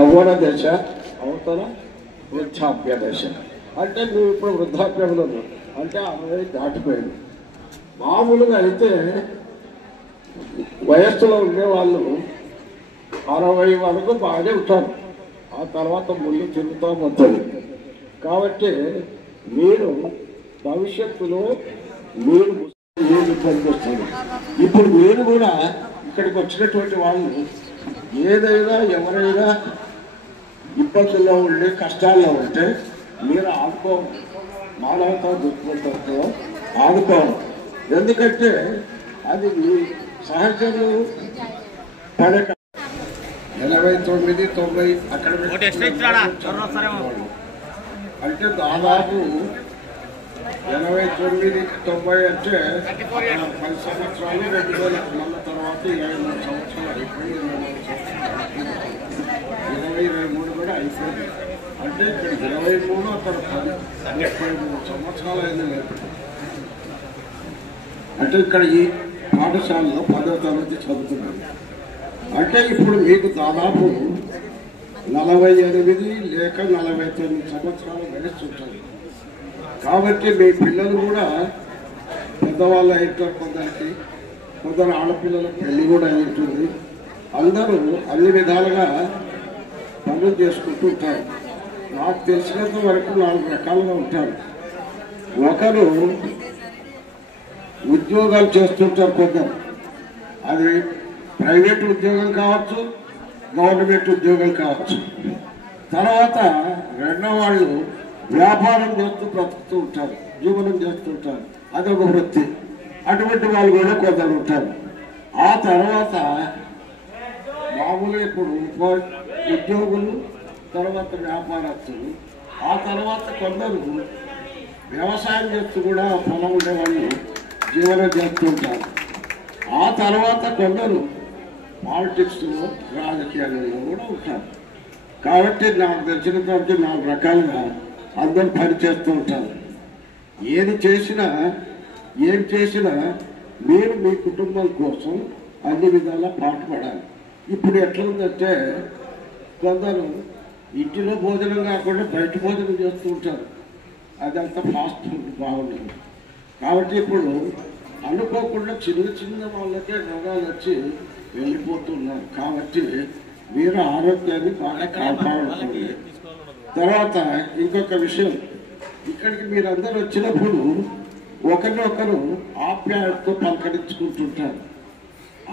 యవ్వన దశ అవతల వృద్ధాప్య దశ. అంటే నువ్వు ఇప్పుడు వృద్ధాప్యంలో అంటే 60 దాటిపోయింది. మామూలుగా అయితే వయస్సులో ఉండేవాళ్ళు 60 వరకు బాగానే ఉంటారు, ఆ తర్వాత ముందు తిరుగుతూ ఉంటుంది. కాబట్టి మీరు భవిష్యత్తులో మీరు ఇబ్బంది వస్తుంది. ఇప్పుడు మీరు కూడా ఇక్కడికి వచ్చినటువంటి వాళ్ళు ఏదైనా ఎవరైనా ఇబ్బందుల్లో ఉండి కష్టాల్లో ఉంటే మీరు ఆదుకోవాలి, మానవతా దృక్పథంతో ఆదుకోవాలి. ఎందుకంటే అది మీ సహజంగా 89, 90 అక్కడ అంటే దాదాపు 89, 90 అంటే 10 సంవత్సరాలు 2000 తర్వాత 23 సంవత్సరాలు అయిపోయి 23 కూడా అయిపోయింది. అంటే ఇక్కడ 23 అక్కడ 33 సంవత్సరాలు అయింది. అంటే ఇక్కడ ఈ పాఠశాలలో 10వ తరగతి చదువుతున్నాను. అంటే ఇప్పుడు మీకు దాదాపు 48 లేక 49 సంవత్సరాలు గడుస్తుంటారు. కాబట్టి మీ పిల్లలు కూడా పెద్దవాళ్ళు అవుతారు, కొందరు ఆడపిల్లలకు పెళ్లి కూడా అయి ఉంటుంది. అందరూ అన్ని విధాలుగా పనులు చేసుకుంటూ ఉంటారు. నాకు తెలిసినంత వరకు 4 రకాలుగా ఉంటారు. ఒకరు ఉద్యోగాలు చేస్తుంటారు, కొందరు అది ప్రైవేట్ ఉద్యోగం కావచ్చు, గవర్నమెంట్ ఉద్యోగం కావచ్చు. తర్వాత రెండో వాళ్ళు వ్యాపారం చేస్తూ బ్రతుకుతూ ఉంటారు, జీవనం చేస్తుంటారు, అదొక వృత్తి. అటువంటి వాళ్ళు కూడా కొందరు ఉంటారు. ఆ తర్వాత మామూలుగా ఇప్పుడు ఉద్యోగులు, తర్వాత వ్యాపారస్తులు, ఆ తర్వాత కొందరు వ్యవసాయం చేస్తూ కూడా పొలం ఉండేవాళ్ళు జీవనం చేస్తూ ఉంటారు. ఆ తర్వాత కొందరు పాలిటిక్స్లో, రాజకీయాలలో కూడా ఉంటారు. కాబట్టి నాకు తెలిసినటువంటి 4 రకాలుగా అందరూ పనిచేస్తూ ఉంటారు. ఏం చేసినా మీరు మీ కుటుంబం కోసం అన్ని విధాలా పాటుపడాలి. ఇప్పుడు ఎట్లుందంటే కొందరు ఇంటిలో భోజనం కాకుండా బయట భోజనం చేస్తూ ఉంటారు, అదంతా ఫాస్ట్ ఫుడ్ బాగుంటుంది. కాబట్టి ఇప్పుడు అనుకోకుండా చిన్న వాళ్ళకే రోగాలు వచ్చి వెళ్ళిపోతున్నారు. కాబట్టి మీరు ఆరోగ్యాన్ని బాగా కాపాడుతుంది. తర్వాత ఇంకొక విషయం, ఇక్కడికి మీరందరూ వచ్చినప్పుడు ఒకరినొకరు ఆప్యాయతతో పలకరించుకుంటుంటారు.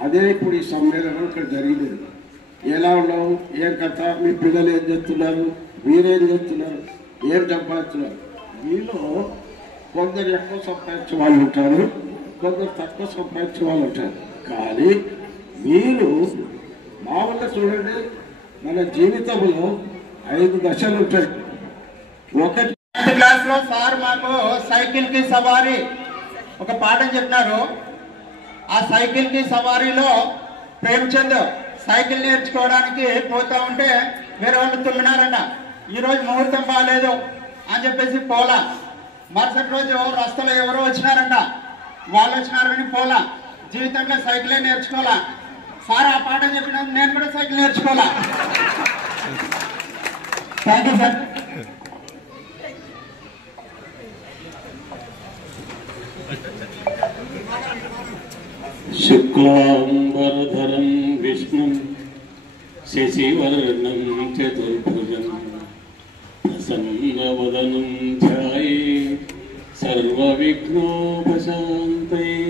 అదే ఇప్పుడు ఈ సమ్మేళనం ఇక్కడ జరిగింది. ఎలా ఉన్నావు, ఏం కథ, మీ పిల్లలు ఏం చేస్తున్నారు, మీరేం చేస్తున్నారు, ఏం సంపాదిస్తున్నారు. మీలో కొందరు ఎక్కువ సంపాదించే వాళ్ళు ఉంటారు, కొందరు తక్కువ సంపాదించే వాళ్ళు ఉంటారు. కానీ మీరు మామూలుగా చూడండి, మన జీవితంలో 5 దశలు ఉంటాయి. ఒకటి క్లాస్ లో సార్ మాకు సైకిల్ కి సవారీ ఒక పాఠం చెప్పినారు. ఆ సైకిల్ కి సవారీలో ప్రేమచంద్ సైకిల్ నేర్చుకోవడానికి పోతా ఉంటే వేరే వాళ్ళు తుమ్మినారంట. ఈరోజు ముహూర్తం బాగాలేదు అని చెప్పేసి పోలా. మరుసటి రోజు రస్తలో ఎవరో వచ్చినారంట, వాళ్ళు వచ్చినారని పోలా. జీవితంలో సైకిలే నేర్చుకోవాలా. సార్ ఆ పాఠం చెప్పిన నేను కూడా సైకిల్ నేర్చుకోవాలా. Thank you sir. శుక్లాంబరధరం విష్ణుం శశివర్ణం చతుర్భుజం ప్రసన్నవదనం ధ్యాయేత్ సర్వవిఘ్నోపశాంతయే.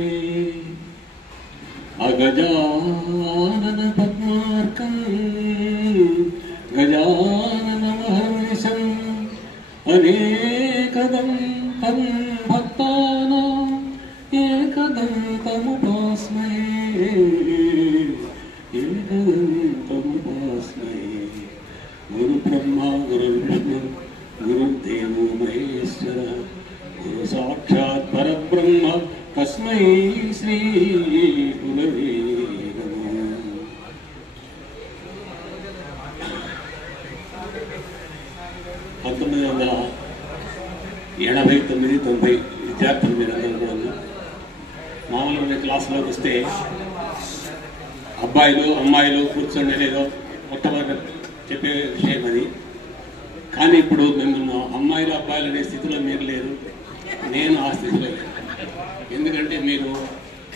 అగజానన పద్మార్కం గజాననమహర్నిశం అనేకదం తం భక్తానాం ఏకదంతముపాస్మహే ఏకదంతముపాస్మహే. గురు బ్రహ్మ గురు విష్ణు గురుదేవో మహేశ్వర గురు సాక్షాత్ పరబ్రహ్మ తస్మై శ్రీ గురవే నమః. 1989-90 విద్యార్థులు మీరందరూ కూడా మామూలుగా క్లాసులోకి వస్తే అబ్బాయిలు అమ్మాయిలు కూర్చొని లేదో మొట్టమొదటి చెప్పే విషయం అది. కానీ ఇప్పుడు మేము అమ్మాయిలు అబ్బాయిలు అనే స్థితిలో మీరు లేరు, నేను ఆ స్థితిలో లేను. ఎందుకంటే మీరు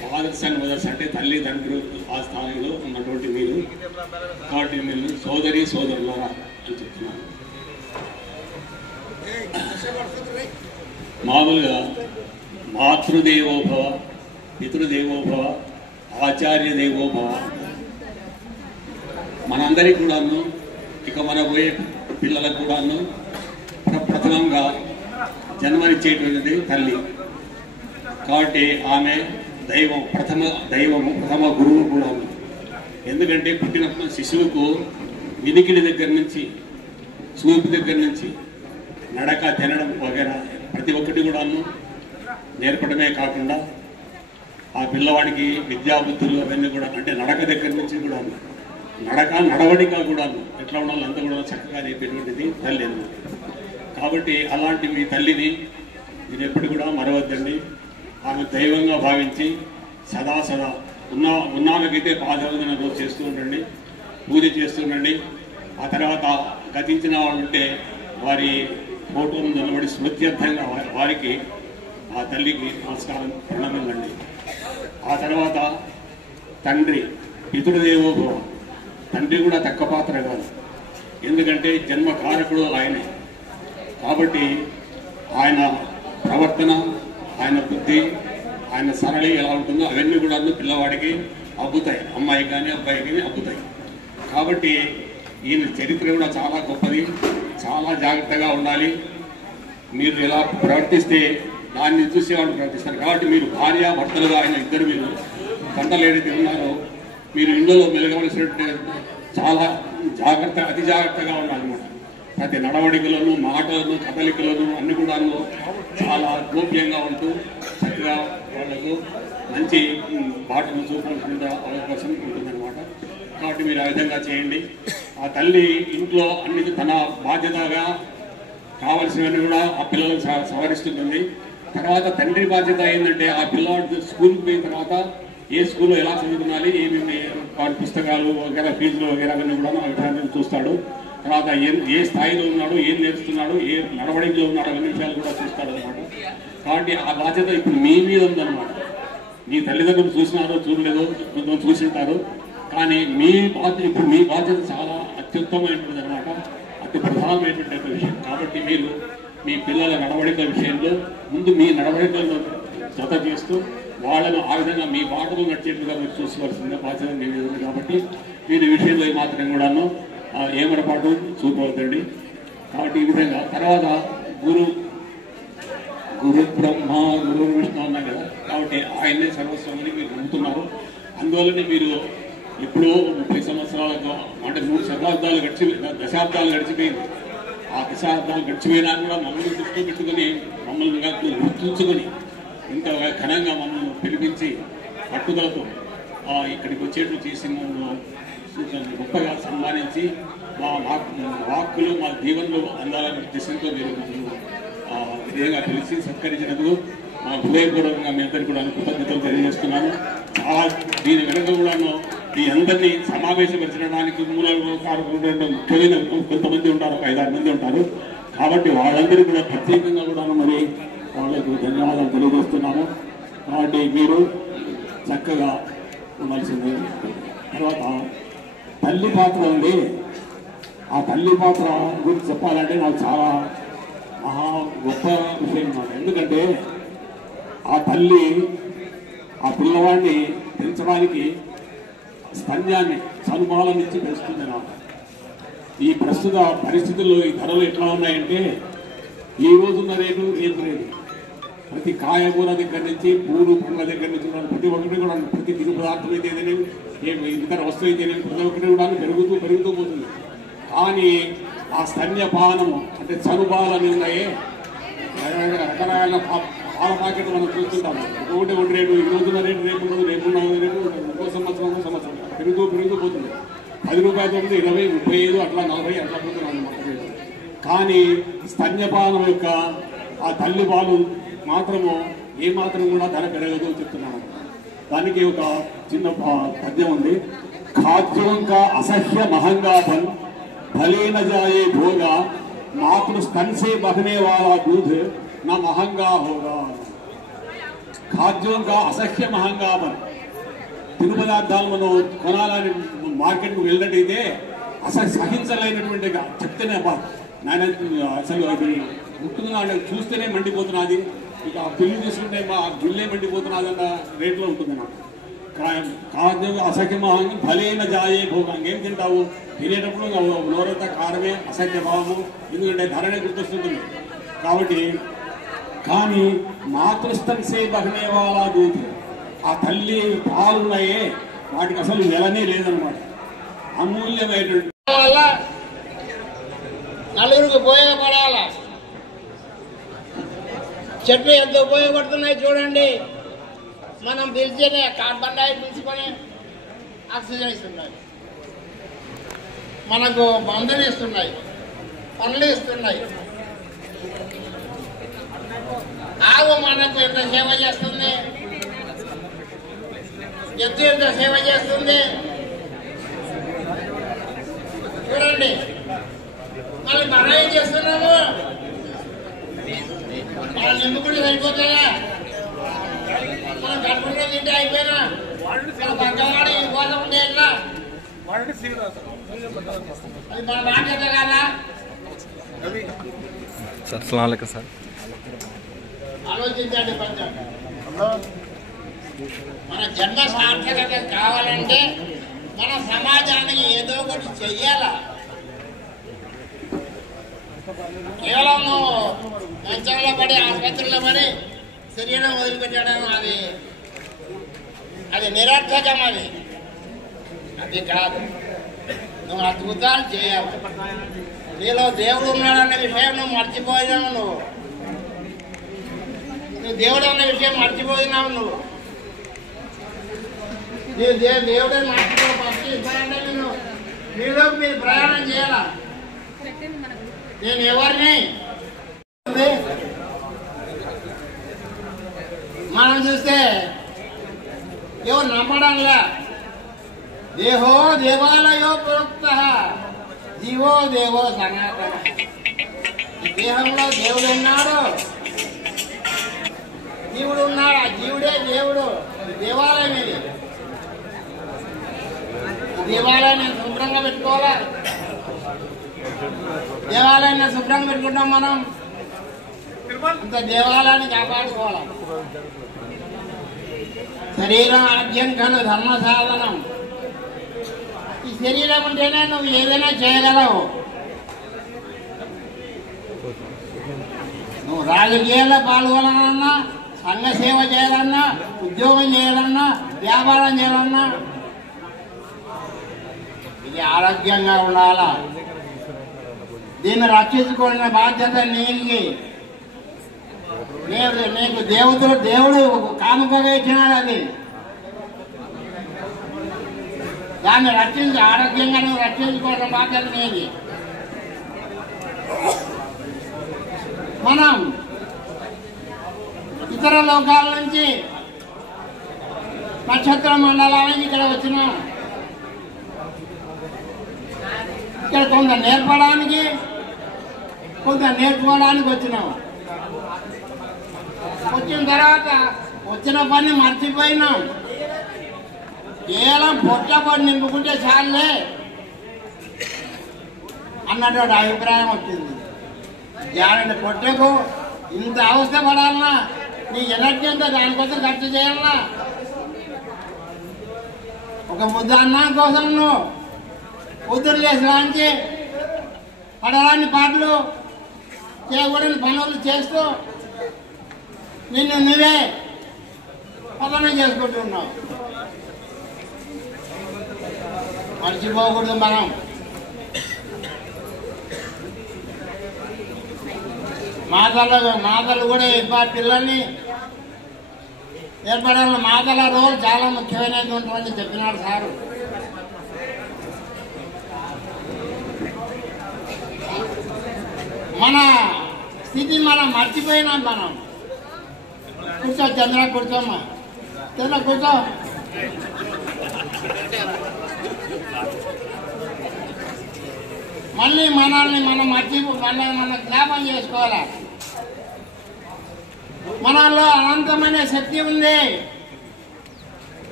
ఫాదర్స్ అండ్ మదర్స్ అంటే తల్లి తండ్రి ఆ స్థాయిలో ఉన్నటువంటి మీరు, కాబట్టి మీరు సోదరి సోదరులారా అని చెప్తున్నాను. మామూలుగా మాతృదేవోభవ, పితృదేవోభవ, ఆచార్య దేవోభవ మనందరికీ కూడాను, ఇక మన పోయే పిల్లలకు కూడాను ప్రథమంగా జన్మనిచ్చేటువంటిది తల్లి. కాబట్టి ఆమె దైవం, ప్రథమ గురువు కూడా. ఎందుకంటే పుట్టిన శిశువుకు వినికిడి దగ్గర నుంచి, చూపు దగ్గర నుంచి, నడక, తినడం వగేరా ప్రతి ఒక్కటి కూడాను నేర్పడమే కాకుండా ఆ పిల్లవాడికి విద్యాబుద్ధులు అవన్నీ కూడా, అంటే నడక దగ్గర నుంచి కూడా, నడవడిక కూడా ఎట్లా ఉండాలి అంతా కూడా చక్కగా నేర్పేటువంటిది తల్లి అన్నమాట. కాబట్టి అలాంటి మీ తల్లిని మీరు ఎప్పుడు కూడా మరవద్దండి. ఆమె దైవంగా భావించి సదా ఉన్నాళ్ళకైతే పాదవందన రోజు చేస్తూ ఉండండి, పూజ చేస్తూ ఉండండి. ఆ తర్వాత గతించిన వాళ్ళు ఉంటే వారి ఫోటోను నిలబడి స్మృత్యర్థంగా వారికి, ఆ తల్లికి నమస్కారం, ప్రణమిల్లండి. ఆ తర్వాత తండ్రి, పితృదేవోభవ. తండ్రి కూడా తక్కువ పాత్ర కాదు, ఎందుకంటే జన్మకారకుడు ఆయనే. కాబట్టి ఆయన ప్రవర్తన, ఆయన బుద్ధి, ఆయన సరళి ఎలా ఉంటుందో అవన్నీ కూడా పిల్లవాడికి అబ్బుతాయి, అమ్మాయి కానీ అబ్బాయి కానీ అబ్బుతాయి. కాబట్టి ఈయన చరిత్ర కూడా చాలా గొప్పది, చాలా జాగ్రత్తగా ఉండాలి. మీరు ఎలా ప్రవర్తిస్తే దాన్ని చూసి వాళ్ళు ప్రవర్తిస్తారు. కాబట్టి మీరు భార్యాభర్తలుగా ఆయన ఇద్దరు మీరు పంటలు ఏదైతే ఉన్నారో మీరు ఇంట్లో మెలగవలసినట్టు చాలా అతి జాగ్రత్తగా ఉండాలన్నమాట. ప్రతి నడవడికలోనూ, మాటలను, కదలికలను అన్ని కూడా చాలా గోప్యంగా ఉంటూ చక్కగా వాళ్లకు మంచి బాటను చూపాల్సిన అవకాశం ఉంటుందన్నమాట. కాబట్టి మీరు ఆ విధంగా చేయండి. ఆ తల్లి ఇంట్లో అన్ని తన బాధ్యతగా కావలసినవన్నీ కూడా ఆ పిల్లలకు సవరిస్తుంటుంది. తర్వాత తండ్రి బాధ్యత ఏంటంటే ఆ పిల్లవాడు స్కూల్కి పోయిన తర్వాత ఏ స్కూల్లో ఎలా చదువుకోవాలి, ఏమేమి వాడి పుస్తకాలు వగేరా, ఫీజులు వగేరా అన్నీ కూడా ఆ విషయాన్ని చూస్తాడు. తర్వాత ఏ స్థాయిలో ఉన్నాడు, ఏం నేర్చుతున్నాడు, ఏ నడవడికలో ఉన్నాడు అనే విషయాలు కూడా చూస్తాడు అనమాట. కాబట్టి ఆ బాధ్యత ఇప్పుడు మీ మీద ఉందన్నమాట. మీ తల్లిదండ్రులు చూసినారో చూడలేదో కొంచెం చూసింటారు, కానీ ఇప్పుడు మీ బాధ్యత చాలా అత్యుత్తమైనటువంటి అనమాట, అతి ప్రధానమైనటువంటి విషయం. కాబట్టి మీరు మీ పిల్లల నడవడికల విషయంలో ముందు మీ నడవడికలను జత చేస్తూ వాళ్ళను ఆ విధంగా మీ బాటలు నడిచేట్టుగా మీరు చూసుకోవాల్సిందే బాధ్యత మీ మీద ఉంది. కాబట్టి మీరు ఈ విషయంలో మాత్రం కూడాను ఏమరపాటు చూపవద్దండి. కాబట్టి ఈ విధంగా తర్వాత గురు బ్రహ్మ, గురు విష్ణు అన్నారు కదా, కాబట్టి ఆయన్నే సర్వస్వామిని మీరు నమ్ముతున్నారు. అందువల్లనే మీరు ఇప్పుడు 30 సంవత్సరాలకు, అంటే 3 దశాబ్దాలు గడిచిపోయింది. ఆ దశాబ్దాలు గడిచిపోయినా కూడా మమ్మల్ని దృష్టి పెట్టుకుని, మమ్మల్ని గుర్తుంచుకొని ఇంత ఘనంగా మమ్మల్ని పిలిపించి పట్టుదలతో ఇక్కడికి వచ్చేట్లు చేసి మమ్మల్ని గొప్పగా సన్మానించి మా వాక్కులు, మా దీవెనలు అందాలనే ఉద్దేశంతో మీరు విధంగా పిలిచి సత్కరించినందుకు మా హృదయపూర్వకంగా మీ అందరికీ కూడా కృతజ్ఞతలు తెలియజేస్తున్నాను. చాలా దీని వెనుక కూడాను ఈ అందరినీ సమావేశపరచడానికి ముఖ్యమైన కొంతమంది ఉంటారు, 5-6 మంది ఉంటారు. కాబట్టి వాళ్ళందరికీ కూడా ప్రత్యేకంగా కూడా మరి వాళ్ళకు ధన్యవాదాలు తెలియజేస్తున్నాము. కాబట్టి మీరు చక్కగా ఉండాల్సింది. తర్వాత తల్లి పాత్ర ఉంది. ఆ తల్లి పాత్ర గురించి చెప్పాలంటే నాకు చాలా మహా గొప్ప విషయం అన్నమాట. ఎందుకంటే ఆ తల్లి ఆ పిల్లవాడిని పెంచడానికి స్తన్యాన్ని, చనుబాలను ఇచ్చి పెంచుతుంది అన్నమాట. ఈ ప్రస్తుత పరిస్థితుల్లో ఈ ధరలు ఎట్లా ఉన్నాయంటే ఈ రోజున్న రేటు రేపు రేటు ప్రతి కాయగూర దగ్గర నుంచి, పూలు పండ్ల దగ్గర నుంచి ప్రతి ఒక్కటి కూడా, ప్రతి తిరు పదార్థం అయితే ఇతర వస్తువు అయితే ప్రతి ఒక్కటి కూడా పెరుగుతూ పోతుంది. కానీ ఆ స్తన్యపానము అంటే చనుబాలని ఉన్నాయే, రకరకాల పాల ప్యాకెట్ మనం చూస్తుంటాము. ఒకటి రేటు, ఈ రోజున రేటు రేపు ఉండదు, రేపున్న రేటు ఇంకో సంవత్సరం పెరుగుతూ పోతుంది. 10 రూపాయలు 20, 35 అట్లా 40 అట్లా పోతున్నాను అన్నమాట. కానీ స్తన్యపానం యొక్క ఆ తల్లి పాలు మాత్రము ఏమాత్రం కూడా ధర పెరగదు చెప్తున్నాను. దానికి ఒక చిన్న పద్యం ఉంది. ఖాద్యం కా అసహ్య మహంగా బన్ भले न जाए भोगा, मातृ स्तन से बहने वाला दूध न महंगा होगा। खाद्यों का असह्य महंगा बन తిను పదార్థాలు మనం కొనాలని మార్కెట్కి వెళ్ళినట్టయితే అసలు సహించలేనటువంటిగా చెప్తేనే అబ్బా నాయన అసలు అది ముట్టుకున్నా చూస్తేనే మండిపోతున్నది, ఇక ఆ బిల్లు తీసుకుంటే మా బిల్లే మండిపోతున్నది అన్న రేట్లో ఉంటుంది నాకు. కాద్యం అసఖ్య మహంగా భలేన జాయే భోగం. ఏం తింటావు? తినేటప్పుడు నోరంతా కారమే, అసఖ్య భావము, ఎందుకంటే ధరనే గుర్తొస్తుంటుంది కాబట్టి. కానీ మాతృస్థంసే బహనే వాళ్ళ దూతి, ఆ తల్లి పాలున్నాయే వాటికి అసలు వెలనే లేదనమాట. అమూల్యమైనటువంటి నలుగురికి ఉపయోగపడాల చెట్లు ఎంత ఉపయోగపడుతున్నాయి చూడండి. మనం పిలిచేనే కార్బన్ డైఆక్సైడ్ పిలుచుకొని ఆక్సిజన్ ఇస్తున్నాయి, మనకు మందులు ఇస్తున్నాయి, పనులు ఇస్తున్నాయి. ఆవు మనకు ఎంత సేవ చేస్తుంది, ఎత్తు ఎంత సేవ చేస్తుంది చూడండి. మళ్ళీ మనం ఏం చేస్తున్నాము? మనం నింపుకుంటే సరిపోతుందా? మనం గర్భంలో తింటే అయిపోయినా మన పక్కవాడు ఇంకోసం ఉంటే ఎట్లా? అది మన బాధ్యత కదా. ఆలోచించండి కొంచెం. మన జన్మ సార్థకత కావాలంటే మన సమాజానికి ఏదో ఒకటి చెయ్యాలా. కేవలం మంచంలో పడి ఆసుపత్రిలో పడి శరీరం వదిలిపెట్టడం అది నిరర్థకం. అది కాదు, నువ్వు అద్భుతాలు చేయాలి. నీలో దేవుడు ఉన్నాడన్న విషయం నువ్వు మర్చిపోయినావు. నువ్వు దేవుడు అన్న విషయం మర్చిపోయినావు. నువ్వు దేవుడే మర్చిపోవాలంటే నీలోకి మీరు ప్రయాణం చేయాలా. నేను ఎవరిని మనం చూస్తే ఎవరు నమ్మడంలా. దేహో దేవాలయో ప్రోక్త జీవో దేవో సనాతన. ఈ దేహంలో దేవుడు ఉన్నాడు, జీవుడు ఉన్నాడు. ఆ జీవుడే దేవుడు. దేవాలయం ఇది. దేవాలయాన్ని శుభ్రంగా పెట్టుకోవాలా. దేవాలయాన్ని శుభ్రంగా పెట్టుకుంటాం మనం, అంత దేవాలయాన్ని కాపాడుకోవాలి. శరీరం ఆద్యం కను ధర్మ సాధనం. ఈ శరీరం ఉంటేనే నువ్వు ఏదైనా చేయగలవు. నువ్వు రాజకీయాల్లో పాల్గొనాలన్నా, సంఘ సేవ చేయాలన్నా, ఉద్యోగం చేయాలన్నా, వ్యాపారం చేయాలన్నా ఇది ఆరోగ్యంగా ఉండాలా. దీన్ని రక్షించుకోవాల్సిన బాధ్యత నీకు దేవుడు కానుకగా ఇచ్చినాడు. అది దాన్ని ఆరోగ్యంగా నువ్వు రక్షించుకోవాల్సిన బాధ్యత నీది. మనం ఇతర లోకాల నుంచి నక్షత్ర మండలానికి ఇక్కడ వచ్చినాం. ఇక్కడ కొంత నేర్పడానికి, కొంత నేర్చుకోవడానికి వచ్చినాం. వచ్చిన తర్వాత వచ్చిన పని మర్చిపోయినాం. కేవలం పొట్ట పని నింపుకుంటే చాలే అన్నటువంటి అభిప్రాయం వచ్చింది. జాగ్రత్త, పొట్టకు ఇంత అవస్థ పడాలన్నా, నీ ఎనర్జీ అంతా దానికోసం ఖర్చు చేయాలన్నా, ఒక ముద్ద అన్నం కోసం నువ్వు పొద్దురు చేసడానికి పడరాని పాటలు చేయకూడని పనులు చేస్తూ నిన్ను నువ్వే పతనం చేసుకుంటున్నావు. మర్చిపోకూడదు మనం. మాతలు కూడా పిల్లల్ని ఏర్పడాల. మాతల రోల్ చాలా ముఖ్యమైనటువంటి చెప్పినాడు సారు. మన స్థితి మనం మర్చిపోయినాం. మనం కూర్చో చంద్ర, కూర్చోమ్మా. చంద్ర కూర్చో. మళ్ళీ మనల్ని మన జ్ఞాపం చేసుకోవాలి. మనలో అనంతమైన శక్తి ఉంది.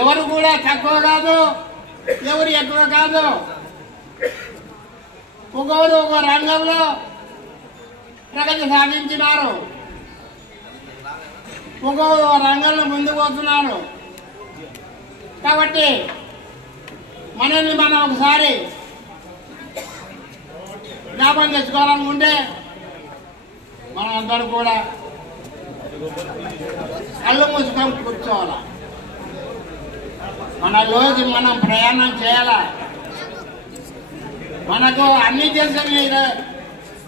ఎవరు కూడా తక్కువ కాదు, ఎవరు ఎక్కువ కాదు. ఒక్కొక్కరు ఒక రంగంలో ప్రగతి సాధించినారు, ఒక్కొక్కరు రంగంలో ముందుకు పోతున్నారు. కాబట్టి మనల్ని మనం ఒకసారి జ్ఞాపకం తెచ్చుకోవాలనుకుంటే మనం అందరూ కూడా కళ్ళు మూసుకొని కూర్చోవాలి. మనలోకి మనం ప్రయాణం చేయాలా. మనకు అన్ని తెలుసు.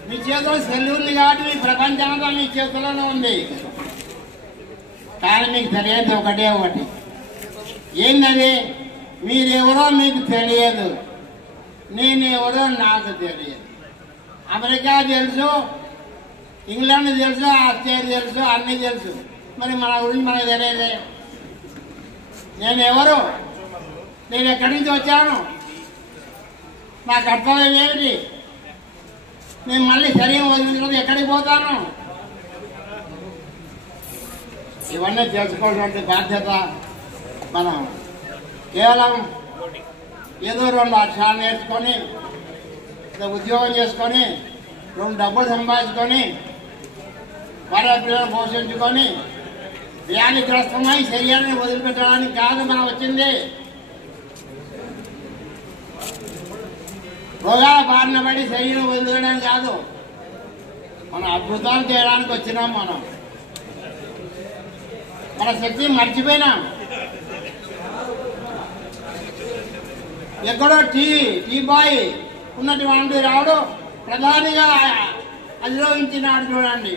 మీ చేతిలో సెల్ ఉంది కాబట్టి మీ ప్రపంచంతో మీ చేతిలోనే ఉంది. కానీ మీకు తెలియదు ఒకటే ఒకటి. ఏంటది? మీరెవరో మీకు తెలియదు, నేనెవరో నాకు తెలియదు. అమెరికా తెలుసు, ఇంగ్లాండ్ తెలుసు, ఆస్ట్రేలియా తెలుసు, అన్నీ తెలుసు. మరి మన గురించి మనకు తెలియదే. నేనెవరు? నేను ఎక్కడి నుంచి వచ్చాను? నా కర్తవ్యం ఏమిటి? నేను మళ్ళీ శరీరం వదిలించుకొని ఎక్కడికి పోతాను? ఇవన్నీ తెలుసుకోవాల్సిన బాధ్యత మనం. కేవలం ఏదో 2 అక్షరాలు నేర్చుకొని, ఉద్యోగం చేసుకొని, 2 డబ్బులు సంపాదించుకొని, భార్య పిల్లలను పోషించుకొని వ్యాధిగ్రస్తమై శరీరాన్ని వదిలిపెట్టడానికి కాదు మనం వచ్చింది. రోగాల బారిన పడి శరీరం వదిలిపెట్టడానికి కాదు. మనం అద్భుతాలు చేయడానికి వచ్చినాం. మన శక్తి మర్చిపోయినాం. ఎక్కడో టీ బాయ్ ఉన్నటువంటి రావుడు ప్రధానిగా అధిరోహించినాడు. చూడండి,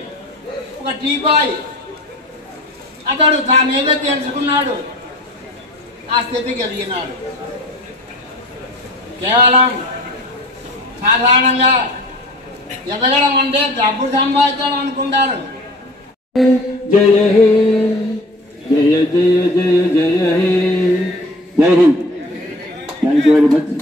ఒక టీ బాయ్ అతడు తానేదో తెలుసుకున్నాడు, ఆ స్థితికి ఎదిగినాడు. కేవలం సాధారణంగా ఎదగడం అంటే డబ్బు సంపాదించడం అనుకుంటారు. జయ హే జయ జయ జయ జయ హే. జై Hind. Thank you very much.